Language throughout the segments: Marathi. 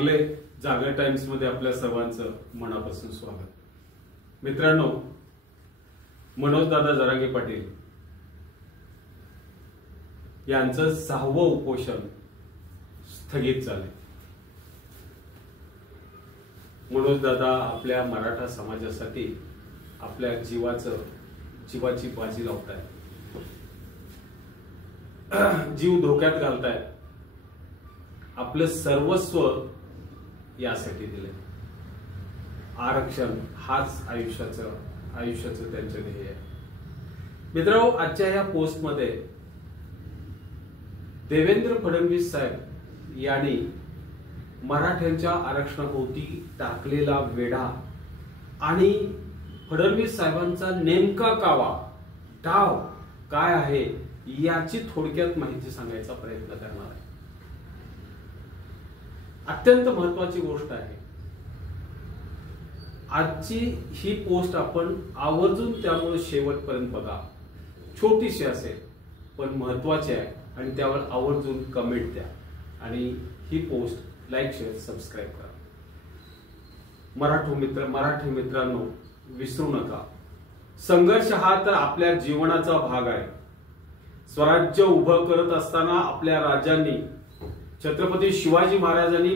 चांगले जागर टाइम्स मध्ये आपल्या सर्वांचं मनापासून स्वागत। मित्रांनो, मनोज दादा जरांगे पाटील यांचं 6वं उपोषण स्थगित झाले। मनोज दादा आपल्या मराठा समाजासाठी आपल्या जीवाची बाजी लावतायत, जीव धोक्यात घालतायत, आपलं सर्वस्व यासाठी दिले। आरक्षण हाच आयुष्याचं त्यांचं ध्येय आहे। मित्रांनो, आजच्या या पोस्ट मध्ये देवेंद्र फडणवीस साहेब यांनी मराठ्यांच्या आरक्षणाभोवती टाकलेला वेढा आणि फडणवीस साहेबांचा नेमका डाव काय आहे याची थोडक्यात माहिती सांगायचा प्रयत्न करणार आहे। अत्यंत महत्वाची गोष्ट आहे। आजची ही पोस्ट आपण आवर्जून त्यामुळे शेवटपर्यंत बघा। छोटीशी असेल पण महत्वाची आहे आणि त्यावर आवर्जून कमेंट द्या आणि ही पोस्ट लाईक, शेअर, सबस्क्राईब करा। मराठी मित्रांनो, विसरू नका, संघर्ष हा तर आपल्या जीवनाचा भाग आहे। स्वराज्य उभं करत असताना आपल्या राजांनी, छत्रपती शिवाजी महाराजांनी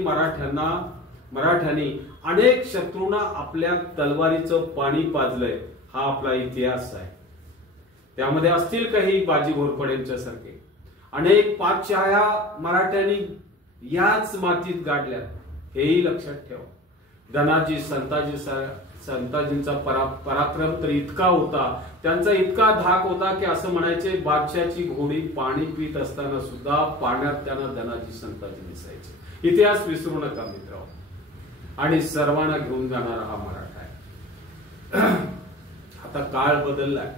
मराठ्यांनी अनेक शत्रूंना आपल्या तलवारीचं पाणी पाजलंय। हा आपला इतिहास आहे। त्यामध्ये असतील काही बाजी घोरपडेंच्या सारखे अनेक पातशाह्या मराठ्यांनी याच मातीत गाडल्या, हेही लक्षात ठेवा। धनाजी संताजींचा पराक्रम तर इतका होता, त्यांचा इतका धाक होता की असं म्हणायचे, बादशाची घोडी पाणी पित असताना सुद्धा पाण्यात त्यांना धनाजी संताजी दिसायचे। इतिहास विसरू नका मित्रांनो, आणि सर्वांना घेऊन जाणारा हा मराठा आहे। आता काळ बदललाय,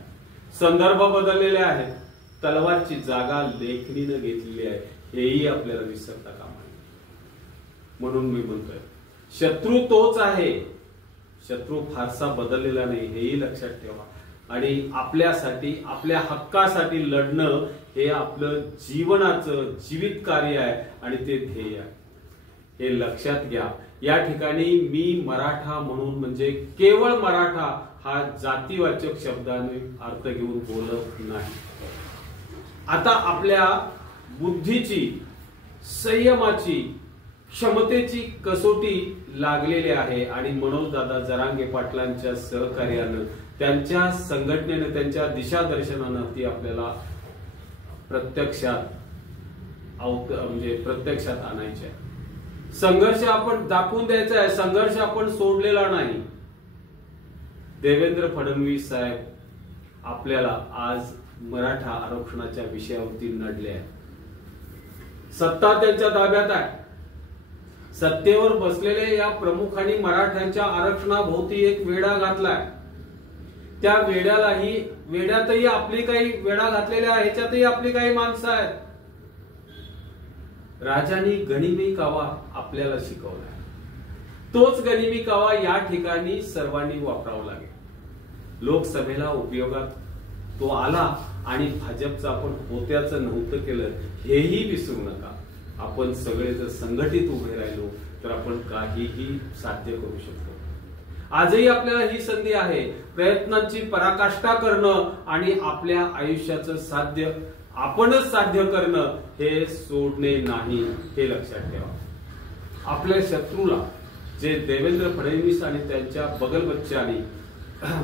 संदर्भ बदललेले आहेत, तलवारची जागा लेखणीनं घेतलेली आहे, हेही आपल्याला विसरता कामा नये। म्हणून मी म्हणतोय, शत्रू तोच आहे, शत्रू फारसा बदललेला नाही, हेही लक्षात ठेवा। आणि आपल्यासाठी, आपल्या हक्कासाठी लढणं हे आपलं जीवित कार्य आहे आणि ते ध्येय आहे, हे लक्षात घ्या। या ठिकाणी मी मराठा म्हणून म्हणजे केवळ मराठा हा जातीवाचक शब्दाने अर्थ घेऊन बोलत नाही। आता आपल्या बुद्धीची, संयमाची, क्षमतेची कसोटी लागलेली आहे आणि मनोज दादा जरांगे पाटलांच्या सहकार्यानं, त्यांच्या संघटनेने, त्यांच्या दिशादर्शनानं ती आपल्याला प्रत्यक्षात आणायची आहे। संघर्ष आपण दाखवून द्यायचा आहे, संघर्ष आपण सोडलेला नाही। देवेंद्र फडणवीस साहेब आपल्याला आज मराठा आरक्षणाच्या विषयावरती नडले आहे। सत्ता त्यांच्या ताब्यात आहे। सत्तेवर बसलेले या प्रमुखांनी मराठ्यांच्या आरक्षणाभोवती एक वेढा घातलाय। त्या वेड्यातही आपली काही वेढा घातलेल्या आहे, ह्याच्यातही आपली काही माणसं आहेत। राजांनी गनिमी कावा आपल्याला शिकवलाय, तोच गनिमी कावा या ठिकाणी सर्वांनी वापरावा लागेल। लोकसभेला उपयोगात तो आला आणि भाजपचं आपण होत्याचं नव्हतं केलं, हेही विसरू नका। आपण सगळे जर संघटित उभे राहिलो तर आपण काहीही साध्य करू शकतो। आजही आपल्याला ही संधी आहे, प्रयत्नांची पराकाष्ठा करणं आणि आपल्या आयुष्याचं आपणच साध्य करणं हे सोडणे नाही, हे लक्षात ठेवा। आपल्या शत्रूला जे देवेंद्र फडणवीस आणि त्यांच्या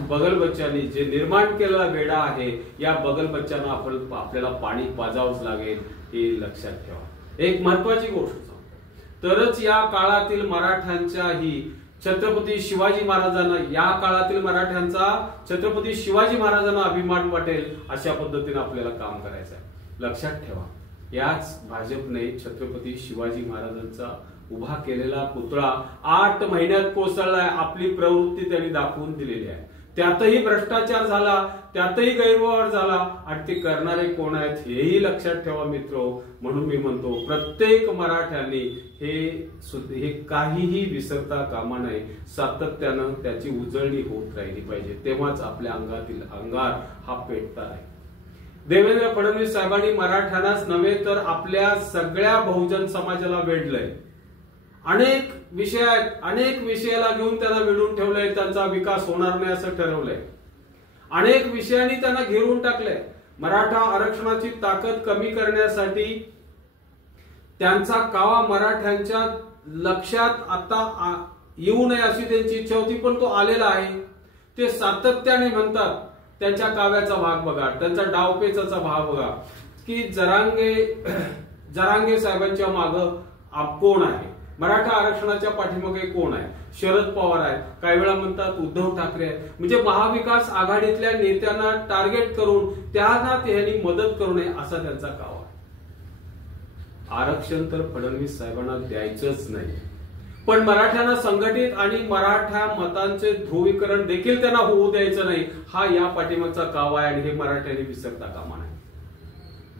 बगलबच्च्यांनी जे निर्माण केलेला वेढा आहे, या बगलबच्च्यांना आपल्याला पाणी पाजावंच लागेल, हे लक्षात ठेवा। एक महत्वाची गोष्ट सांगतो, तरच या काळातील मराठ्यांचाही छत्रपती शिवाजी महाराजांना अभिमान वाटेल, अशा पद्धतीने आपल्याला काम करायचं आहे। लक्षात ठेवा, याच भाजपने छत्रपती शिवाजी महाराजांचा उभा केलेला पुतळा 8 महिन्यात कोसळलाय। आपली प्रवृत्ती त्यांनी दाखवून दिलेली आहे। त्यातही भ्रष्टाचार झाला, त्यातही गैरव्यवहार झाला आणि ते करणारे कोण आहेत हेही लक्षात ठेवा मित्रो। म्हणून मी म्हणतो, प्रत्येक मराठ्यांनी हे काहीही विसरता कामा नये। सातत्यानं त्याची उजळणी होत राहिली पाहिजे, तेव्हाच आपल्या अंगातील अंगार हा पेटणार आहे। देवेंद्र फडणवीस साहेबांनी मराठ्यांनाच नव्हे तर आपल्या सगळ्या बहुजन समाजाला वेढलंय। अनेक विषय आहेत, अनेक विषयाला घेऊन त्यांना विडून ठेवलंय, त्यांचा विकास होणार नाही असं ठरवलंय. अनेक विषयांनी त्यांना घेरून टाकलंय. मराठा आरक्षणाची ताकद कमी करण्यासाठी त्यांचा कावा मराठ्यांच्या लक्षात आता येऊ नये अशी त्यांची इच्छा होती, पण तो आलेला आहे. ते सातत्याने म्हणतात, त्यांच्या काव्याचा भाग बघा, त्यांचा डावपेचाचा भाग बघा, की जरांगे साहेबांच्या मागं कोण आहे, मराठा आरक्षणाच्या पाठीमागे कोण आहे, शरद पवार आहेत, काही वेळा म्हणतात उद्धव ठाकरे आहेत. म्हणजे महाविकास आघाडीतल्या नेत्यांना टार्गेट करून त्यांना त्यांनी मदत करू नये असा त्यांचा कावा. आरक्षण तर फडणवीस साहेबांना द्यायचंच नाही, पण मराठ्यांना संघटित आणि मराठा मतांचे ध्रुवीकरण देखील त्यांना होऊ द्यायचं नाही, हा या पाठीमागचा कावा आहे. आणि हे मराठ्यांनी विसरता कामा नये.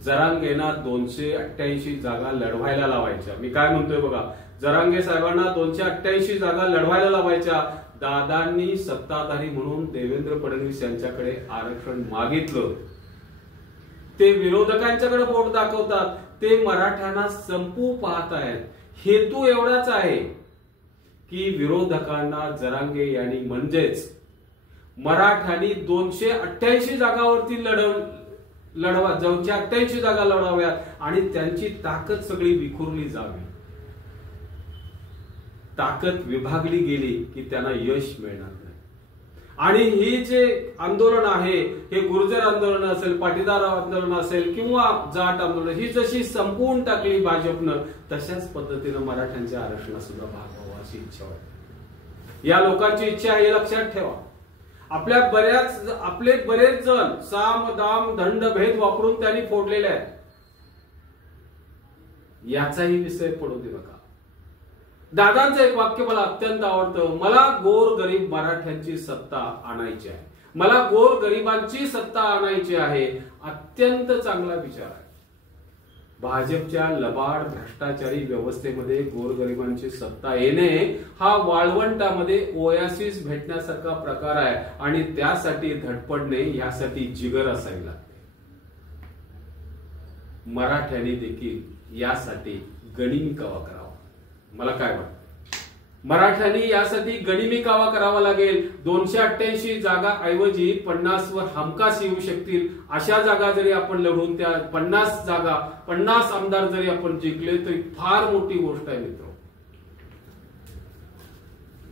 जरांगेंना 288 जागा लढवायला लावायच्या. मी काय म्हणतोय बघा, जरांगे साहेबांना 288 जागा लढवायला लावायच्या. दादांनी सत्ताधारी म्हणून देवेंद्र फडणवीस यांच्याकडे आरक्षण मागितलं. ते विरोधकांच्याकडे बोट दाखवतात, ते मराठ्यांना संपू पाहत आहेत. हेतू एवढाच आहे की विरोधकांना जरांगे यांनी म्हणजेच मराठ्यांनी 288 जागावरती लढवा 288 जागा लढवाव्यात आणि त्यांची ताकद सगळी विखुरली जावी. ताकद विभागली गेली की त्यांना यश मिळणार नाही. आणि ही जे आंदोलन आहे, हे गुर्जर आंदोलन असेल, पाटीदार आंदोलन असेल किंवा जाट आंदोलन, ही जशी संपवून टाकली भाजपनं, तशाच पद्धतीनं मराठ्यांच्या आरक्षणात सुद्धा भाग व्हावा अशी इच्छा वाटते. या लोकांची इच्छा हे लक्षात ठेवा. आपले बरेच जण साम दाम दंड भेद वापरून त्यांनी फोडलेले आहेत. याचाही विषय पडू दे नका. दादांचं एक वाक्य मला अत्यंत आवडतं, मला गोर गरीब मराठ्यांची सत्ता आणायची आहे, मला गोर गरिबांची सत्ता आणायची आहे. अत्यंत चांगला विचार आहे. भाजपच्या लबाड भ्रष्टाचारी व्यवस्थेमध्ये गोरगरिबांची सत्ता येणे हा वाळवंटामध्ये ओयासिस भेटण्यासारखा प्रकार आहे. आणि त्यासाठी धडपडणे, यासाठी जिगर असावी लागते. मराठ्यांनी देखील यासाठी गनिमी कावा करावा. मला काय वाटतं, मराठ्यांनी यासाठी गनिमी कावा करावा लागेल. 288 जागा ऐवजी 50 वर हमखास येऊ शकतील अशा जागा जरी आपण लढून त्या 50 जागा 50 आमदार जरी आपण जिंकले तरी फार मोठी गोष्ट आहे मित्र.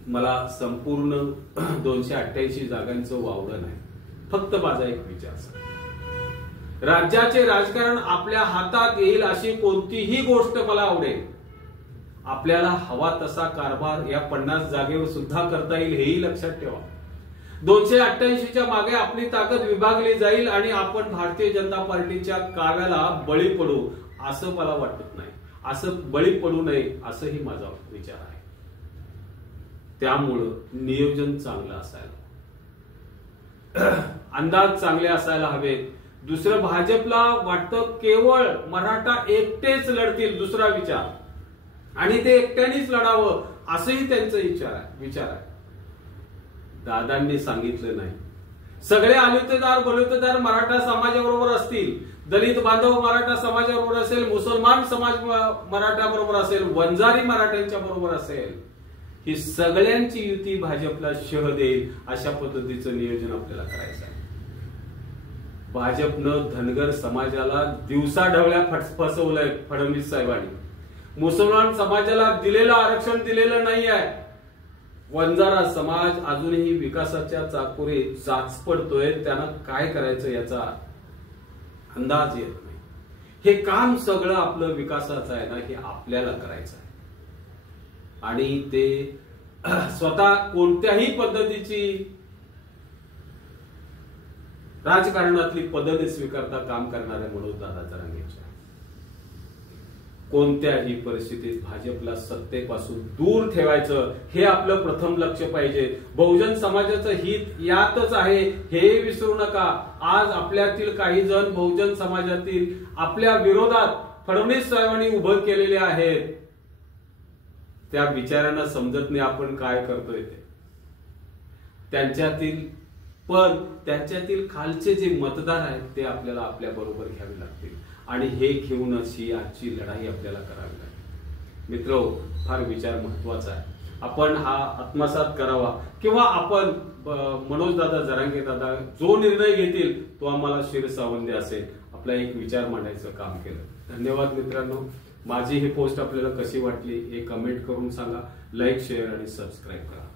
मला संपूर्ण 288 जागांचं वावडं नाही, फक्त माझा एक विचार, राज्याचे राजकारण आपल्या हातात येईल अशी कोणतीही गोष्ट मला आवडेल. आपल्याला हवा तसा कारभार या 50 जागेवर सुद्धा करता येईल, हेही लक्षात ठेवा. 288च्या मागे आपली ताकद विभागली जाईल आणि आपण भारतीय जनता पार्टीच्या काव्याला बळी पडू असं मला वाटत नाही. असं बळी पडू नये असंही माझा विचार आहे. त्यामुळं नियोजन चांगलं असायला, अंदाज चांगले असायला हवेत. दुसरं, भाजपला वाटतं केवळ मराठा एकटेच लढतील, दुसरा विचार, आणि ते एकट्यानेच लढावं असंही त्यांचा विचार आहे. दादांनी सांगितलं नाही, सगळे आलुतेदार बलुतेदार मराठा समाजाबरोबर असतील, दलित बांधव मराठा समाजाबरोबर असेल, मुसलमान समाज मराठा बरोबर असेल, वंजारी मराठ्यांच्या बरोबर असेल, ही सगळ्यांची युती भाजपला शह देईल अशा पद्धतीचं नियोजन आपल्याला करायचं आहे. भाजपनं धनगर समाजाला दिवसाढवळ्या फसवलंय फडणवीस साहेबांनी. मुसलमान समाजाला दिलेलं आरक्षण दिलेलं नाही आहे. वंजारा समाज अजूनही विकासाच्या चाकोरीत चाचपडतोय. त्यांना काय करायचं याचा अंदाज येत नाही. हे काम सगळं आपलं विकासाचं आहे ना, हे आपल्याला करायचं आहे. आणि ते स्वतः कोणत्याही पद्धतीची राजकारणातली पद्धती स्वीकारता काम करणारे म्हणून दादा जरांगेंचे. कोणत्याही परिस्थितीत भाजपला सत्तेपासून दूर ठेवायचं हे आपलं प्रथम लक्ष पाहिजे. बहुजन समाजाचं हित यातच आहे हे विसरू नका. आज आपल्यातील काही जण बहुजन समाजातील आपल्या विरोधात फडणवीस साहेबांनी उभं केलेले आहेत. त्या बिचाऱ्यांना समजत नाही आपण काय करतोय ते. त्यांच्यातील खालचे जे मतदार आहेत ते आपल्याला आपल्या बरोबर घ्यावे लागतील आणि हे घेऊनच ही आजची लढाई आपल्याला करावी लागेल. मित्र फार विचार महत्वाचा आहे. आपण हा आत्मसात करावा किंवा आपण मनोज दादा जरांगे दादा जो निर्णय घेतील तो आम्हाला शिरसावंदी असेल, आपला एक विचार मांडायचं काम केलं. धन्यवाद मित्रांनो. माझी ही पोस्ट आपल्याला कशी वाटली हे कमेंट करून सांगा. लाईक, शेअर आणि सबस्क्राईब करा.